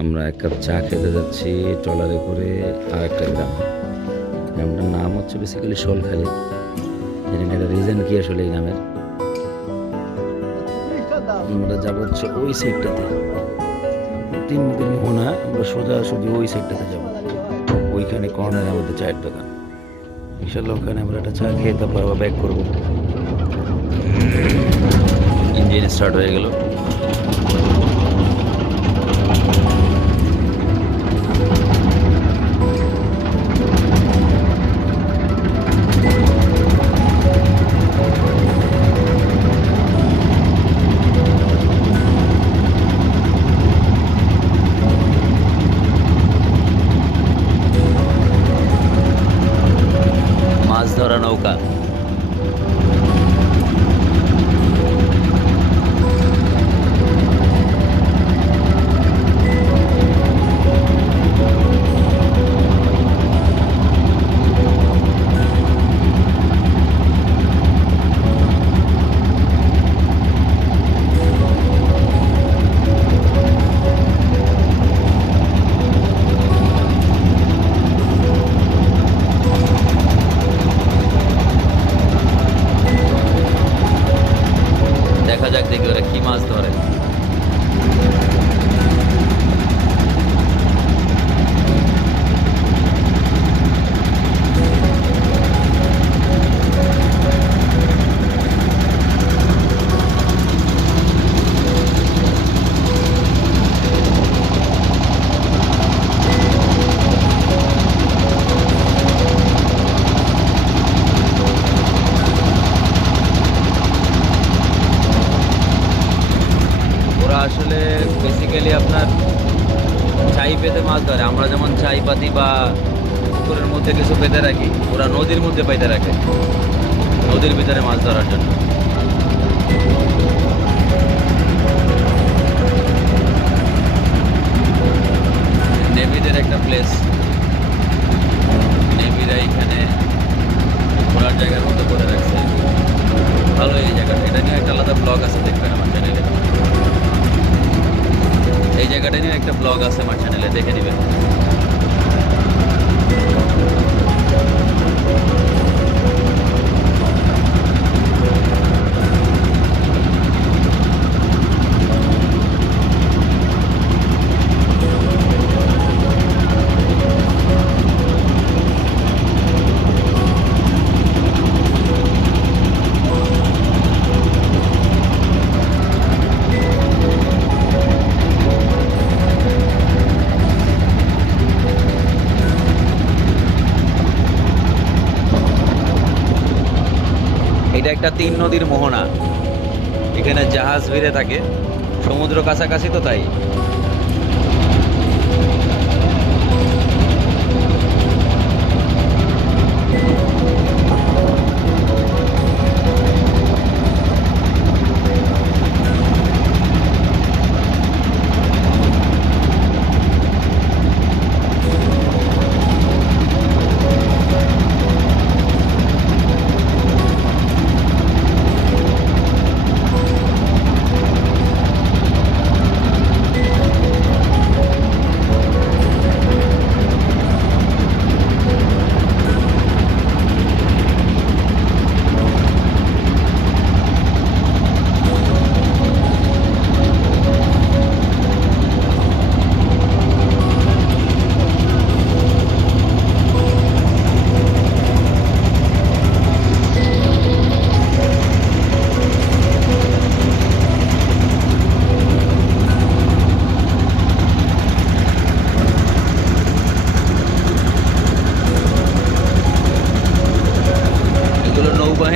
আমরা এক কাপ চা খেতে যাচ্ছি, ট্রলারে করে আর একটা গ্রাম। গ্রামটার নাম হচ্ছে বেসিক্যালি শোলখালি। জানি না এটা রিজন কি আসলে এই নামের আমরা যাব হচ্ছে ওই সাইডটাতে তিন দিন মোহনা আমরা সোজা সোজা ওই সাইডটাতে যাব। ওইখানে কর্নারে আমাদের চায়ের দোকান। ইনশাল্লাহ ওখানে আমরা একটা চা খেয়ে তারপর আবার ব্যাক করব। ইঞ্জিন স্টার্ট হয়ে গেল। মাছ মধ্যে কিছু পেতে রাখি, ওরা নদীর মধ্যে পাইতে রাখে। নদীর ভিতরে মাছ ধরার জন্য। নেভিদের একটা প্লেস নেভিরা এখানে ঘোরার জায়গার মতো করে রাখছে। ভালো এই জায়গাটা। এটা নিয়ে একটা আলাদা ব্লগ আছে, দেখবেন আমার চ্যানেলে এই জায়গাটা নিয়ে একটা ব্লগ আছে আমার চ্যানেলে দেখে নেবেন। এটা তিন নদীর মোহনা। এখানে জাহাজ ভিড়ে থাকে। সমুদ্র কাছাকাছি তো তাই।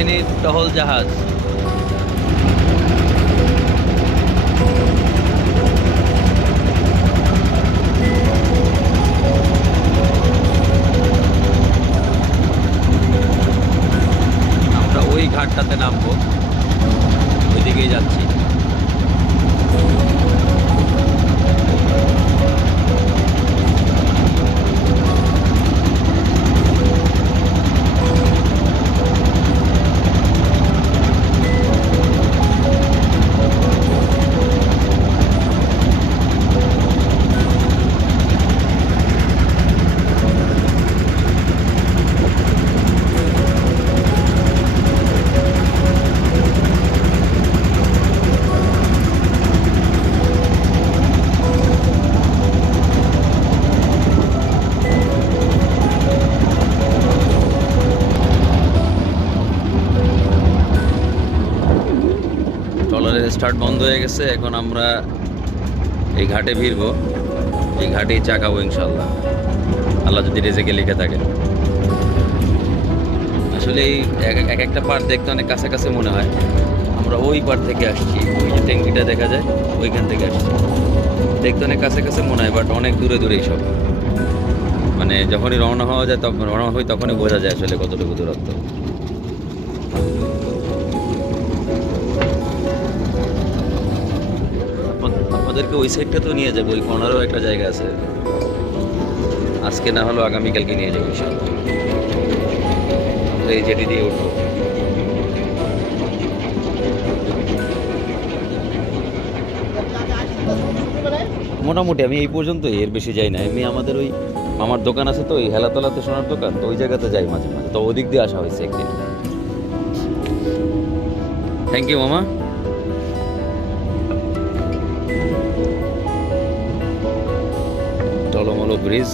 এগুলো নৌবাহিনীর টহল জাহাজ। আমরা ওই ঘাটটাতে নামবো। ওইদিকেই যাচ্ছি। স্টার্ট বন্ধ হয়ে গেছে, এখন আমরা এই ঘাটে ভিড়বো। এই ঘাটেই চা খাব ইনশাল্লাহ আল্লাহ যদি রেজেকে লিখে থাকে। আসলে এই এক এক- এক একটা পার্ট দেখতে অনেক কাছাকাছি মনে হয়। আমরা ওই পার থেকে আসছি, ওই যে ট্যাঙ্কিটা দেখা যায়, ওইখান থেকে আসছি। দেখতে অনেক কাছে কাছে মনে হয়, বাট অনেক দূরে দূরে সব। মানে যখনই রওনা হওয়া যায় তখন, রওনা হই তখনই বোঝা যায় আসলে কতটুকু দূরত্ব। আপ- ওই সাইডটা তো নিয়ে যাব, ওই কর্নারও একটা জায়গা আছে। আজকে না হলেও আগামীকালকে নিয়ে যাব আমরা এই জেটি দিয়ে উঠবো। মোটামুটি আমি এই পর্যন্ত এর বেশি যাই না। এমনি আমাদের ওই মামার দোকান আছে তো, ওই হেলাতলাতে সোনার দোকান, তো ওই জায়গাতে যাই মাঝে মাঝে। তো ওদিক দিয়ে আসা হয়েছে একদিন। থ্যাংক ইউ মামা। টলমলো ব্রিজ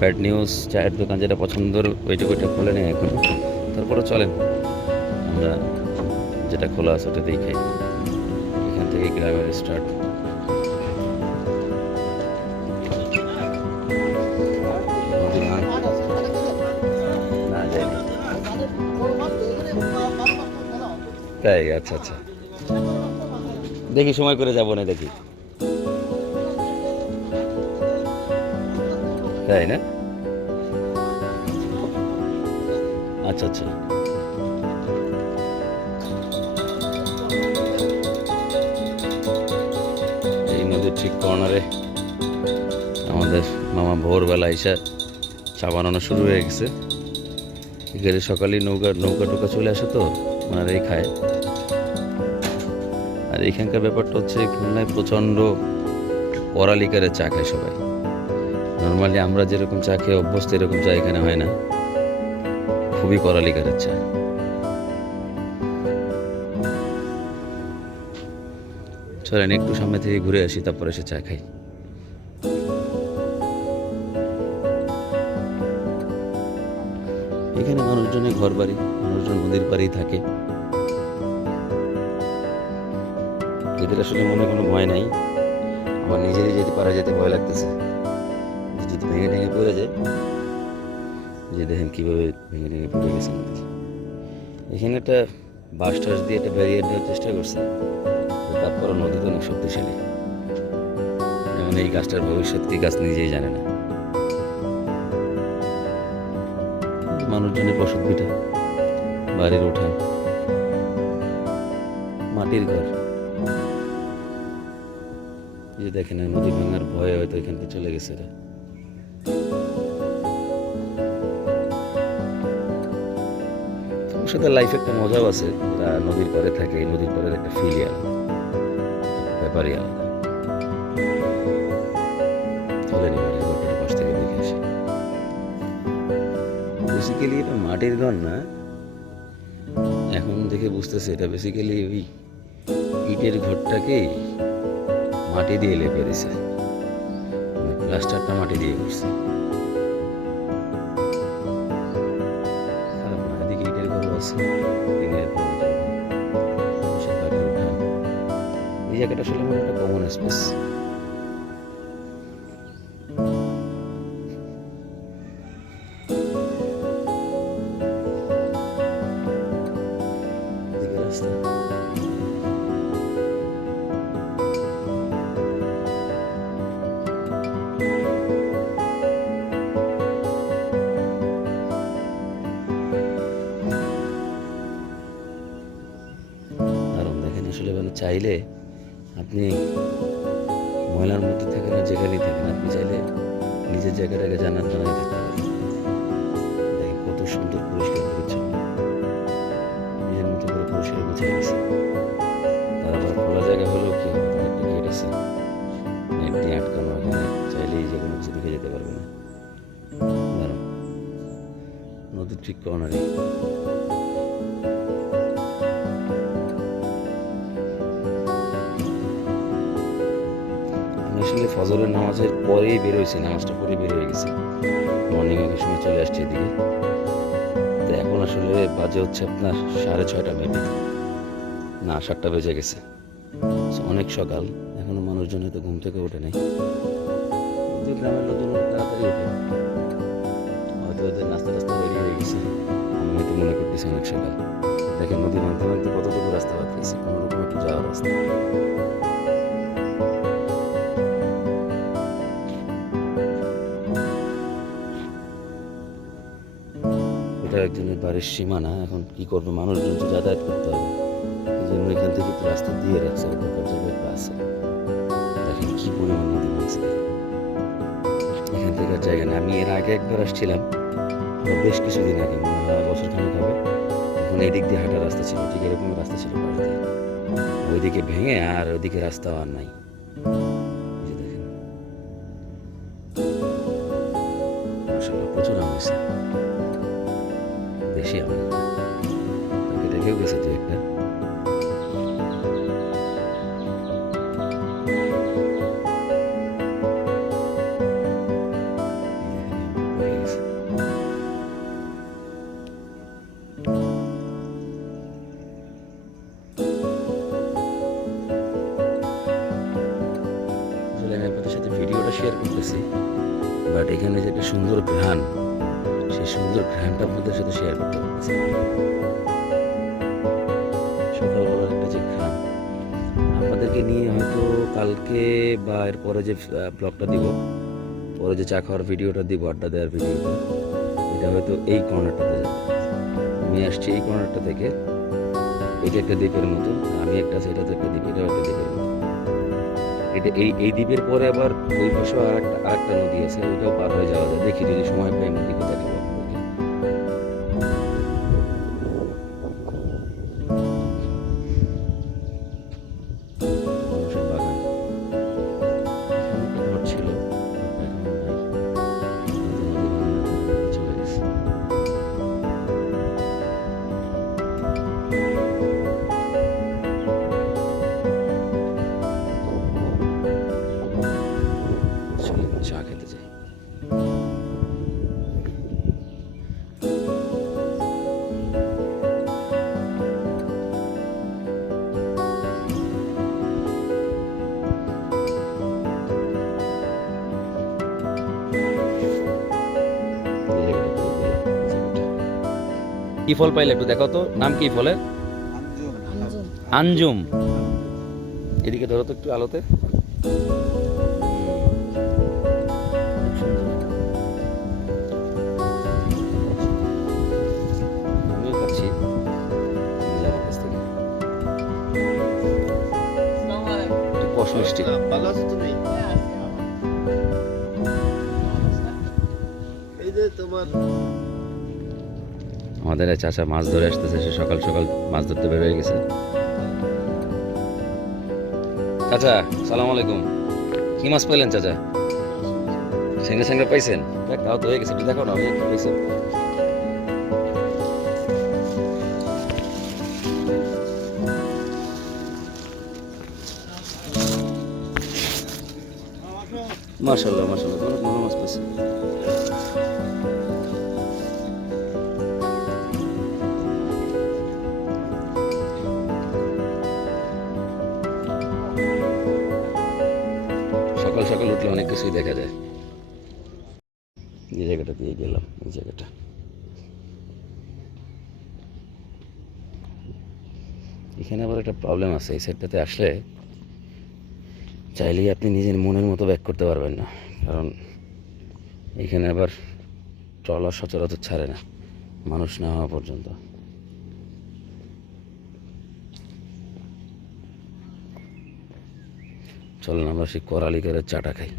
ব্যাড নিউজ চায়ের দোকান যেটা পছন্দের, ওইটুকু ওইটা খুলে নেই এখন। তারপরে চলেন। আমরা যেটা খোলা আছে ওটা দেখে এখান থেকে গ্রামের স্টার্ট। তাই আচ্ছা আচ্ছা। দেখি, সময় করে যাব না, দেখি। তাই না? আচ্ছা আচ্ছা। এই নদীর ঠিক কর্নারে আমাদের মামা ভোরবেলা এসে চা বানানো শুরু হয়ে গেছে। এখানে সকালেই নৌকা নৌকা টোকা চলে আসে তো, ওনারাই খায়। আর এখানকার ব্যাপারটা হচ্ছে খুলনায় প্রচণ্ড পড়ালিকারে চা খায় সবাই। নর্মালি আমরা যেরকম চা খেয়ে অভ্যস্ত, এরকম চা এখানে হয় না। খুবই পড়ালিকারের চা। চলেন, একটু সামনে থেকে ঘুরে আসি, তারপরে এসে চা খাই। এখানে মানুষজনের ঘর বাড়ি মানুষজন নদীর পাড়েই থাকে। এদের আসলে মনে কোনো ভয় নাই আমার নিজেরই যেতে পারা যেতে ভয় লাগতেছে, যদি ভেঙে ভেঙে পড়ে যায়, যে দেখেন কীভাবে ভেঙে ভেঙে পড়ে গেছে এখানে একটা বাস টাস দিয়ে একটা ব্যারিয়ার দেওয়ার চেষ্টা করছে তারপরে নদী তো অনেক শক্তিশালী। যেমন এই গাছটার ভবিষ্যৎ কি গাছ নিজেই জানে না। মানুষজনের বসত বাড়ির উঠান, মাটির ঘর। এই যে দেখেন নদী ভাঙার ভয়ে হয়তো এখান থেকে চলে গেছে ওর সাথে লাইফে একটা মজাও আছে। নদীর পরে থাকে, এই নদীর পরের একটা ফিলই আলাদা। ব্যাপারই আলাদা। বেসিক্যালি এটা মাটির ঘর না। এখন দেখে বুঝতেছে, এটা বেসিক্যালি ওই ইটের ঘরটাকে মাটি দিয়ে লেপে দিছে। প্লাস্টারটা মাটি দিয়ে করছে। এই জায়গাটা আসলে আমার একটা কমন স্পেস চাইলে আপনি ময়লার মধ্যে থাকেন আর যেখানেই থাকেন, আপনি চাইলে নিজের জায়গাটাকে জানার বানাই থাকতে পারেন। কত সুন্দর পরিষ্কার পরিচ্ছন্ন। নিজের মতো করে পরিষ্কার গুছিয়ে গেছে তার আবার খোলা জায়গা হলেও কি হবে তার একটা গেট আছে? নেট দিয়ে আটকানো এখানে, চাইলেই যে কোনো কিছু যেতে পারবে না। নদীর ঠিক কর্নারে ফজরের নামাজের পরেই বের হয়েছি, নামাজটা পরে বের হয়ে গেছি। মর্নিং ওয়াকের সময় চলে আসছি এদিকে। তো এখন আসলে বাজে হচ্ছে আপনার সাড়ে ছয়টা মেবি। না, সাতটা বেজে গেছে। অনেক সকাল। এখনও মানুষজন হয়তো ঘুম থেকে ওঠে নাই। গ্রামের লোকজন তাড়াতাড়ি ওঠে। হয়তো নাস্তা টাস্তা রেডি হয়ে গেছে। আমি হয়তো মনে করতেছি অনেক সকাল। দেখেন নদী মাঝে মাঝে কতটুকু রাস্তা বাকি কোনো রকম একটু যাওয়ার রাস্তা। বাড়ির সীমানা, এখন কি করবে? মানুষজন তো যাতায়াত করতে হবে। এই জন্য এখান থেকে একটু রাস্তা দিয়ে রাখছে জায়গায় একটা আছে। দেখেন কি পরিমাণ নদী মাছ এখান থেকে আর জায়গা নেই। আমি এর আগে একবার আসছিলাম। বেশ কিছুদিন আগে বছর খানেক হবে। তখন এদিক দিয়ে হাঁটার রাস্তা ছিল, ঠিক এরকম রাস্তা ছিল ওইদিকে ভেঙে আর ওইদিকে রাস্তাও আর নাই। চা খাওয়ার ভিডিওটা দিব, আড্ডা দেওয়ার ভিডিওটা। এটা হয়তো এই কর্নারটাতে যাবে। আমি আসছি এই কর্নারটা থেকে। এটা একটা দ্বীপের মতো, আমি একটা সেটাতে একটা দ্বীপ, এটাও একটা দ্বীপের মতো। এটা এই এই দ্বীপের পরে আবার ওই পাশে আর একটা আর একটা নদী আছে, ওইটাও পার হয়ে যাওয়া যায়। দেখি যদি সময় পাই নদী কোথায়। কি ফল পাইলে একটু দেখো তো নাম কি ফলের আঞ্জুম। এদিকে ধরো তো একটু আলোতে। এক চাচা মাছ ধরে আসতেছে, সে সকাল সকাল মাছ ধরতে বের হয়ে গেছে। চাচা, সালাম আলাইকুম। কি মাছ পাইলেন চাচা? সঙ্গে সঙ্গে পাইছেন? তাও তো হয়ে গেছে দেখো না অনেক কি পাইছেন মাশাল্লাহ কিছুই দেখা যায়। এই জায়গাটা দিয়ে গেলাম, এই জায়গাটা। এখানে আবার একটা প্রবলেম আছে, এই সাইডটাতে আসলে চাইলেই আপনি নিজের মনের মতো ব্যাক করতে পারবেন না। কারণ এখানে আবার ট্রলার সচরাচর ছাড়ে না, মানুষ না হওয়া পর্যন্ত। চলেন আমরা সেই করালিকারের চাটা খাই।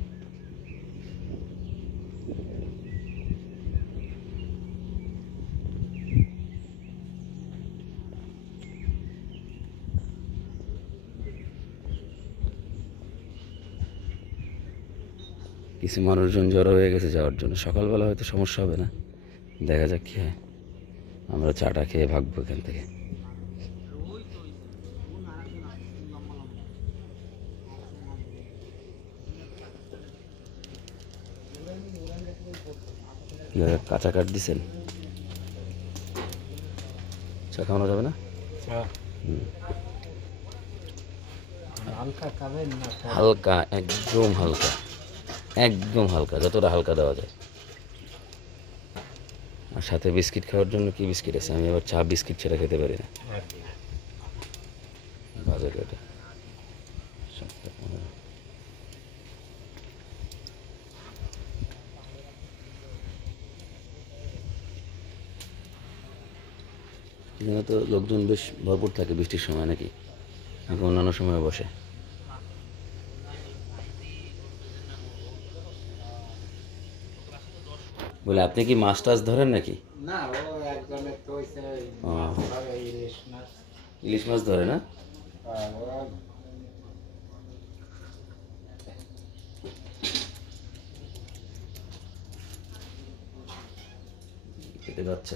কিছু মানুষজন জড়ো হয়ে গেছে যাওয়ার জন্য। সকালবেলা হয়তো সমস্যা হবে না। দেখা যাক কি হয়। আমরা চাটা খেয়ে ভাগবো এখান থেকে। কাঁচা কাঠ দিছেন? চা খাওয়ানো যাবে না? হালকা একদম হালকা। একদম হালকা, যতটা হালকা দেওয়া যায়। আর সাথে বিস্কিট খাওয়ার জন্য কি বিস্কিট আছে? আমি আবার চা, বিস্কিট ছাড়া খেতে পারি না। তো, লোকজন বেশ ভরপুর থাকে বৃষ্টির সময় নাকি? নাকি অন্যান্য সময় বসে। বলে আপনি কি মাছ টাছ ধরেন নাকি? ইলিশ মাছ। ধরে না? আর যাচ্ছে।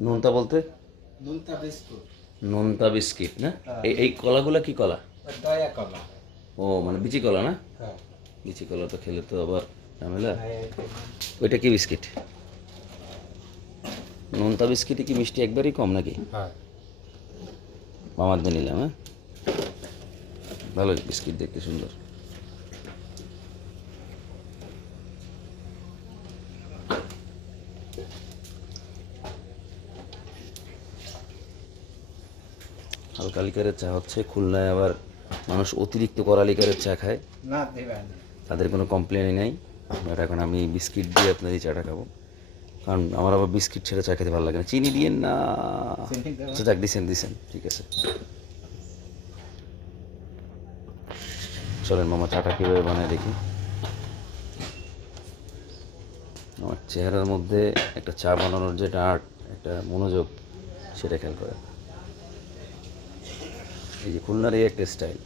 নোনতা বলতে? নোনতা বিস্কুট। নোনতা বিস্কিট না? হ্যাঁ। এই এই কলাগুলা কি কলা? দয়া কলা। ও মানে বিচি কলা না? হ্যাঁ। বিচি কলা তো খেলে তো আবার ঝামেলা। ওইটা কি বিস্কিট? নোনতা বিস্কিটে কি মিষ্টি একবারই কম নাকি? হ্যাঁ। মামার দিয়ে নিলাম হ্যাঁ? ভালো বিস্কিট দেখতে সুন্দর। হালকা লিকারের চা হচ্ছে খুলনায় আবার মানুষ অতিরিক্ত কড়া লিকারের চা খায়। তাদের কোনো কমপ্লেনই নাই। বাট এখন আমি বিস্কিট দিয়ে আপনার এই চাটা খাব। কারণ আমার আবার বিস্কিট ছেড়ে চা খেতে ভালো লাগে না। চিনি দিয়ে না? আচ্ছা যাক দিছেন দিছেন। ঠিক আছে। চলেন মামা চাটা কীভাবে বানায় দেখি। আমার চেহারার মধ্যে একটা চা বানানোর যেটা আর্ট একটা মনোযোগ সেটা খেয়াল করে এই যে খুলনার এই একটা স্টাইল।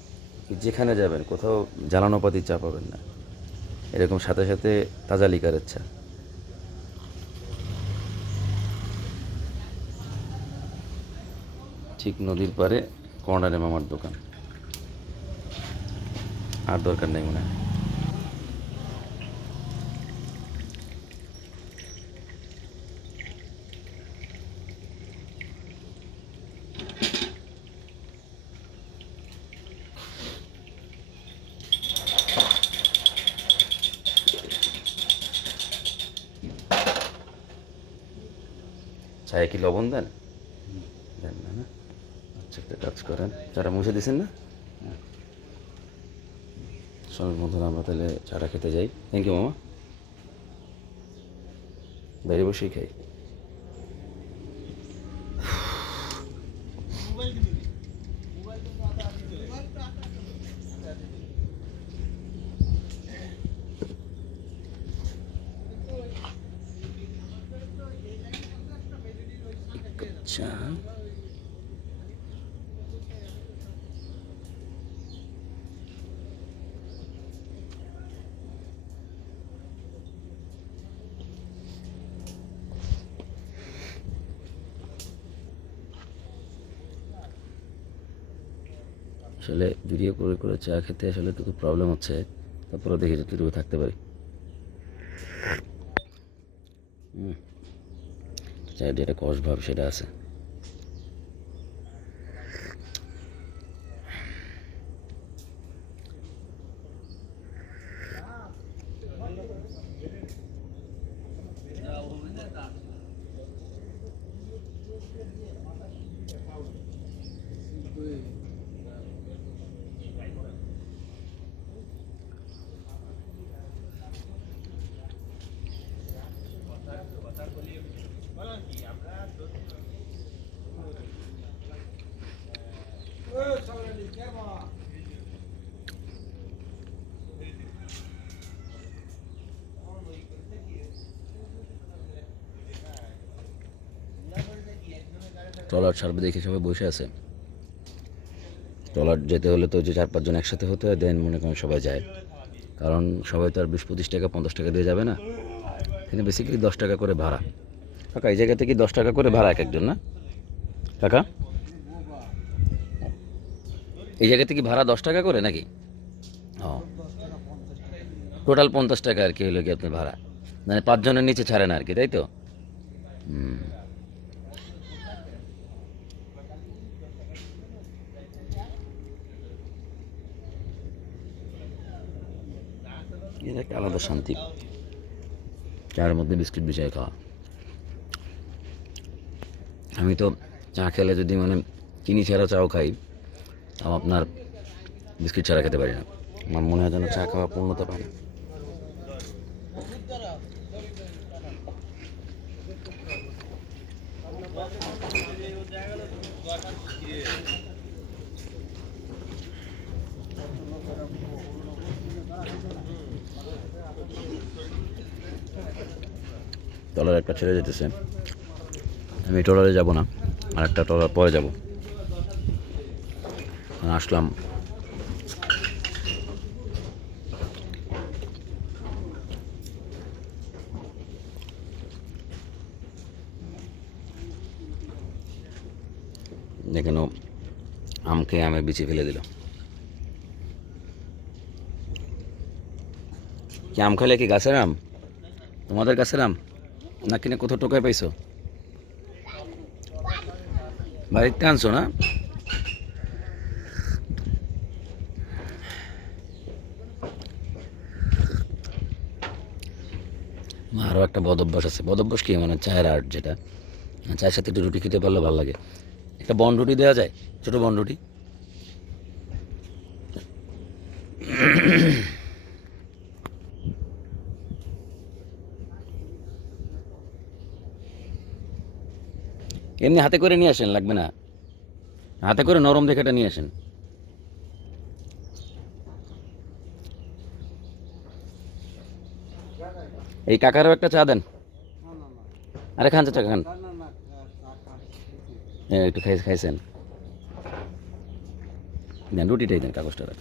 যেখানে যাবেন, কোথাও জ্বালানো পাতি চা পাবেন না। এরকম সাথে সাথে তাজা লিকারের চা। ঠিক নদীর পারে কর্নারে মামার দোকান। আর দরকার নেই মনে হয়। চায়ে কি লবণ দেন? দেন না না। আচ্ছা একটা কাজ করেন। চাটা মুছে দিয়েছেন না? সব বন্ধুরা, আমরা তাহলে চাটা খেতে যাই। থ্যাংক ইউ মামা। বাইরে বসেই খাই চা আসলে ভিডিও করে করে চা খেতে আসলে খুব প্রবলেম হচ্ছে। তারপরে দেখি যতটুকু থাকতে পারি। হুম। যে একটা কষ ভাব সেটা আছে। ট্রলার ছাড়বে দেখে সবাই বসে আছে। ট্রলার যেতে হলে তো যে চার পাঁচজন একসাথে হতে হয় দেন মনে করেন সবাই যায়। কারণ সবাই তো আর বিশ পঁচিশ টাকা, পঞ্চাশ টাকা দিয়ে যাবে না। এখানে বেসিক্যালি দশ টাকা করে ভাড়া। কাকা, এই জায়গা থেকে দশ টাকা করে ভাড়া এক একজন না? কাকা? এই জায়গা থেকে ভাড়া দশ টাকা করে নাকি? ও। টোটাল পঞ্চাশ টাকা আর কি হলো কি আপনার ভাড়া। মানে পাঁচজনের নিচে ছাড়ে না আর কি, তাই তো? হুম। এটা একটা আলাদা শান্তি। চায়ের মধ্যে বিস্কিট বিষয় খাওয়া। আমি তো চা খেলে যদি মানে চিনি ছাড়া চাও খাই, তাও আপনার বিস্কিট ছাড়া খেতে পারি না। আমার মনে হয় যেন চা খাওয়া পূর্ণতা পায় না। ট্রলার একটা ছেড়ে যেতেছে। আমি ট্রলারে যাব না, আর একটা ট্রলার পরে যাব। আসলাম। দেখেন ও আম বিচি ফেলে দিল। কি আম খেলে কি গাছের আম? তোমাদের গাছের আম? না কিনে কোথাও টোকায় পাইছো? বাড়িতে আনছো না? আরও একটা বদ অভ্যাস আছে। বদ অভ্যাস কি? মানে চায়ের আর্ট যেটা। চায়ের সাথে একটু রুটি খেতে পারলে ভালো লাগে। একটা বন রুটি দেওয়া যায়? ছোটো বন রুটি? এমনি হাতে করে নিয়ে আসেন, লাগবে না। হাতে করে নরম দেখাটা নিয়ে আসেন। এই কাকারও একটা চা দেন। আরে খান চা খান। হ্যাঁ একটু খাই, খাইছেন। রুটিটাই দেন, কাগজটা রাখ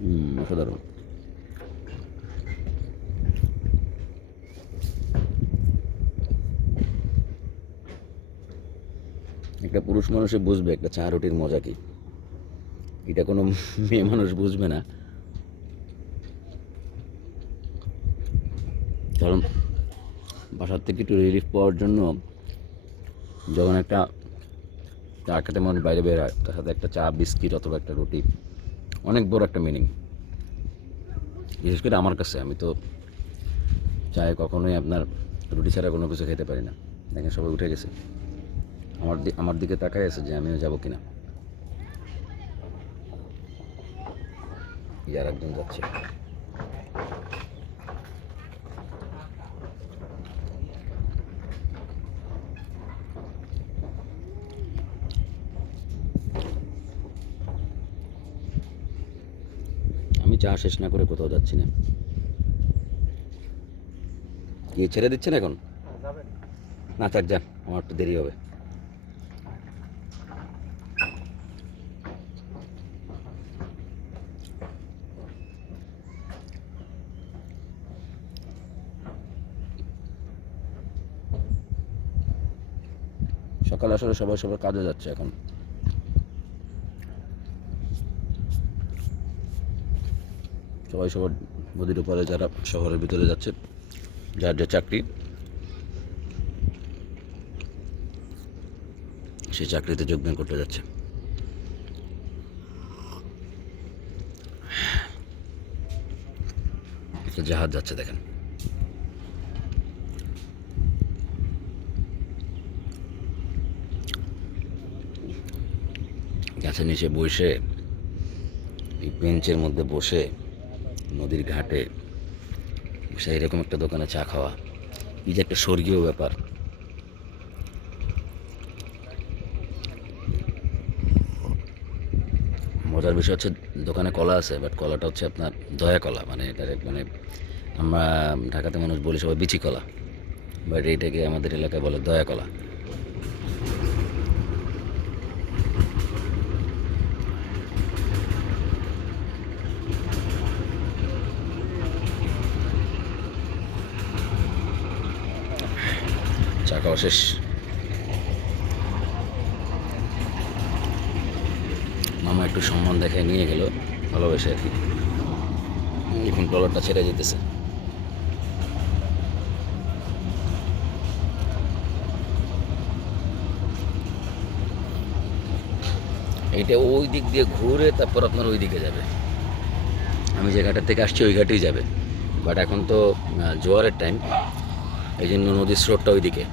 হুম অসাধারণ একটা পুরুষ মানুষে বুঝবে একটা চা রুটির মজা কি? এটা কোনো মেয়ে মানুষ বুঝবে না। কারণ বাসার থেকে একটু রিলিফ পাওয়ার জন্য যখন একটা চা খেতে মানুষ বাইরে বের হয়, তার সাথে একটা চা, বিস্কিট অথবা একটা রুটি, অনেক বড় একটা মিনিং বিশেষ করে আমার কাছে, আমি তো চায়ে কখনোই আপনার রুটি ছাড়া কোনো কিছু খেতে পারি না। দেখেন সবাই উঠে গেছে। আমার আমার দিকে তাকাই আছে যে আমিও যাব কিনা। ইয়ার একজন যাচ্ছে। আমি চা শেষ না করে কোথাও যাচ্ছি না। কি ছেড়ে দিচ্ছেন এখন? না থাক যান। আমার একটু দেরি হবে। সকালে আসলে সবাই সবার কাজে যাচ্ছে এখন। সবাই সবার নদীর উপরে যারা শহরের ভিতরে যাচ্ছে, যার যে চাকরি, সেই চাকরিতে যোগদান করতে যাচ্ছে। জাহাজ যাচ্ছে দেখেন। গাছের নিচে বসে, এই বেঞ্চের মধ্যে বসে, নদীর ঘাটে বসে এরকম একটা দোকানে চা খাওয়া। এই যে একটা স্বর্গীয় ব্যাপার। মজার বিষয় হচ্ছে দোকানে কলা আছে বাট কলাটা হচ্ছে আপনার দয়া কলা মানে এটা মানে আমরা ঢাকাতে মানুষ বলি সবাই বিচি কলা বাট এইটাকে আমাদের এলাকায় বলে দয়া কলা। চা খাওয়া শেষ। মামা একটু সম্মান দেখায় নিয়ে গেল, ভালোবেসে আর কি। এখন ট্রলারটা ছেড়ে যেতেছে এটা ওই দিক দিয়ে ঘুরে তারপর আপনার ওই দিকে যাবে। আমি যে ঘাটের থেকে আসছি, ওই ঘাটেই যাবে। বাট এখন তো জোয়ারের টাইম এই জন্য নদীর স্রোতটা ওই দিকে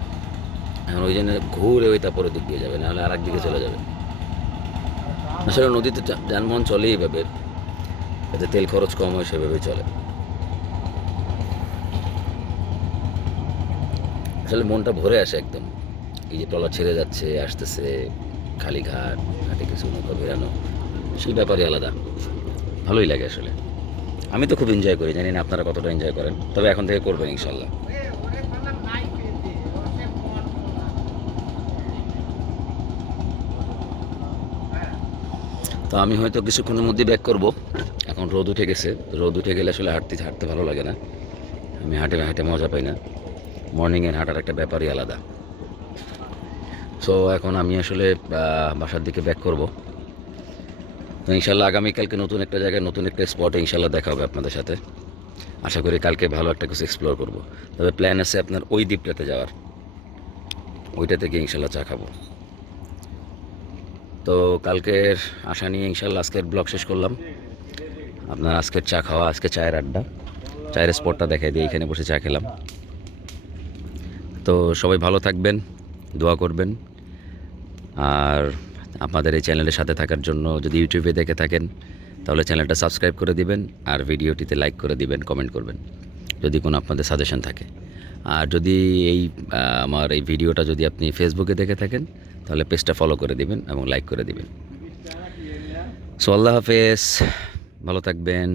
এখন ওই জন্য ঘুরে ওই তারপর দিক দিয়ে যাবে, নাহলে আর এক দিকে চলে যাবে। আসলে নদীতে যানবাহন চলেই এইভাবে এতে তেল খরচ কম হয়, সেভাবেই চলে। আসলে মনটা ভরে আসে একদম। এই যে টলা ছেড়ে যাচ্ছে, আসতেছে খালি ঘাট ঘাটে কিছু নৌকা বেরানো সেই ব্যাপারে আলাদা। ভালোই লাগে আসলে। আমি তো খুব এনজয় করি, জানি না আপনারা কতটা এনজয় করেন, তবে এখন থেকে করবেন ইনশাল্লাহ। তো আমি হয়তো কিছুক্ষণের মধ্যে ব্যাক করব। এখন রোদ উঠে গেছে। রোদ উঠে গেলে আসলে হাঁটতে হাঁটতে ভালো লাগে না। আমি হাঁটে হাঁটে মজা পাই না। মর্নিংয়ে হাঁটার একটা ব্যাপারই আলাদা। সো এখন আমি আসলে বাসার দিকে ব্যাক করব। তো ইনশাল্লাহ আগামীকালকে নতুন একটা জায়গায় নতুন একটা স্পটে ইনশাল্লাহ দেখা হবে আপনাদের সাথে। আশা করি কালকে ভালো একটা কিছু এক্সপ্লোর করব। তবে প্ল্যান আছে আপনার ওই দ্বীপটাতে যাওয়ার। ওইটা থেকে ইনশাল্লাহ চা খাব। তো কালকের আশা নিয়ে ইনশাল্লাহ আজকের ব্লগ শেষ করলাম। আপনার আজকের চা খাওয়া, আজকে চায়ের আড্ডা। চায়ের স্পটটা দেখাই দিয়ে এখানে বসে চা খেলাম। তো সবাই ভালো থাকবেন, দোয়া করবেন। আর আপনাদের এই চ্যানেলের সাথে থাকার জন্য যদি ইউটিউবে দেখে থাকেন, তাহলে চ্যানেলটা সাবস্ক্রাইব করে দিবেন আর ভিডিওটিতে লাইক করে দিবেন, কমেন্ট করবেন, যদি কোনো আপনাদের সাজেশন থাকে। আর যদি এই আমার এই ভিডিওটা যদি আপনি ফেসবুকে দেখে থাকেন তাহলে পেজটা ফলো করে দিবেন এবং লাইক করে দিবেন। সো আল্লাহ হাফেজ ভালো থাকবেন।